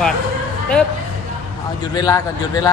ก่อนตึ๊บหยุดเวลาก่อนหยุดเวลา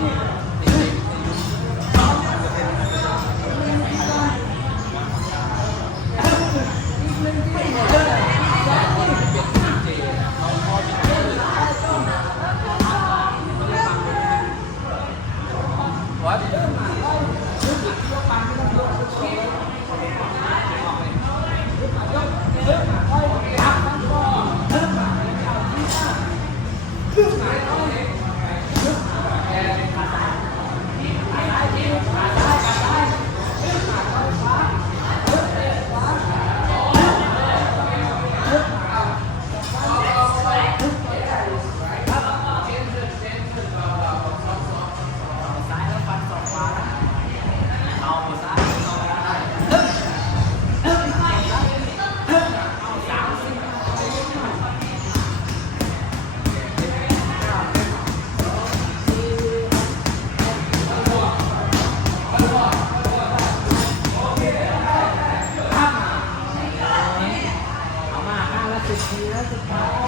Yeah.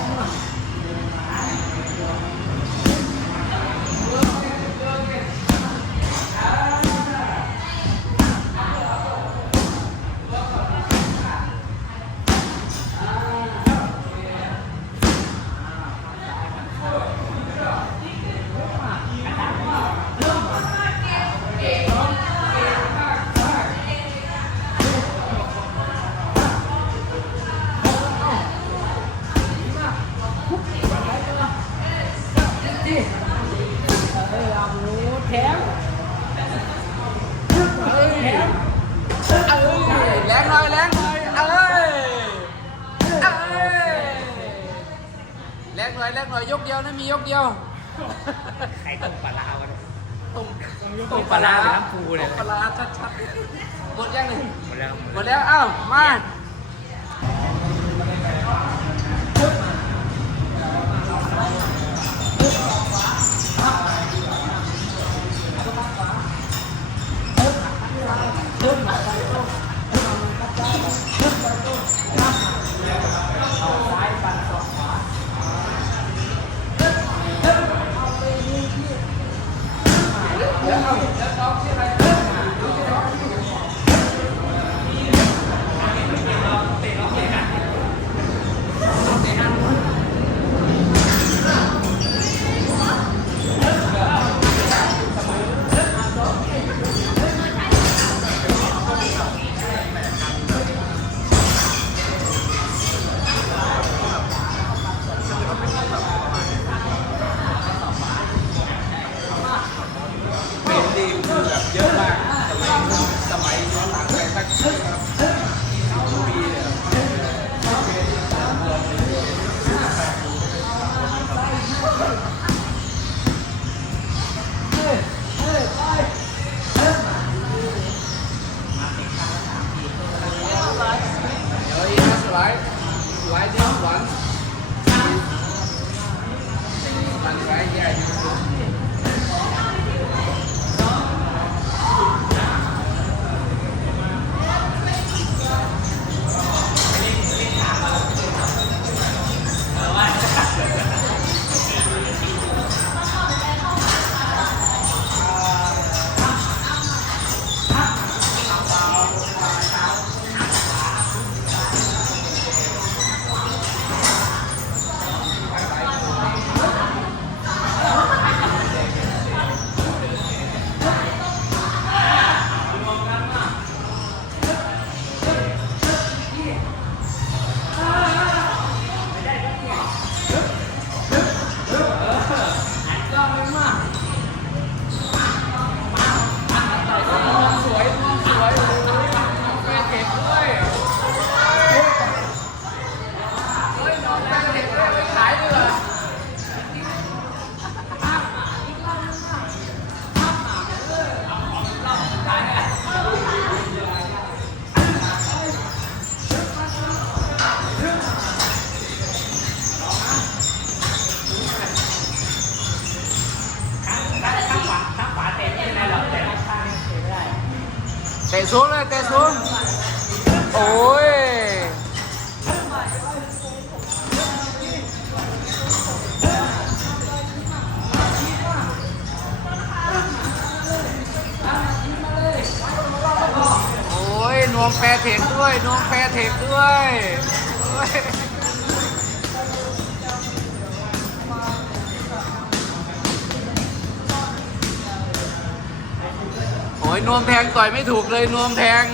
Thank you. จียวไข่ต้มปลาร้าวันต้มต้มปลาร้าน้ำปูเลยปลาร้าชัดๆหมดยังหนึ่งหมดแล้วหมดแล้วอ้าวมา วมแปรเทคด้วยนวมแปรเทคด้วยโอ้ยโอ้ยนวมแทงต่อยไม่ถูกเลยนวมแทง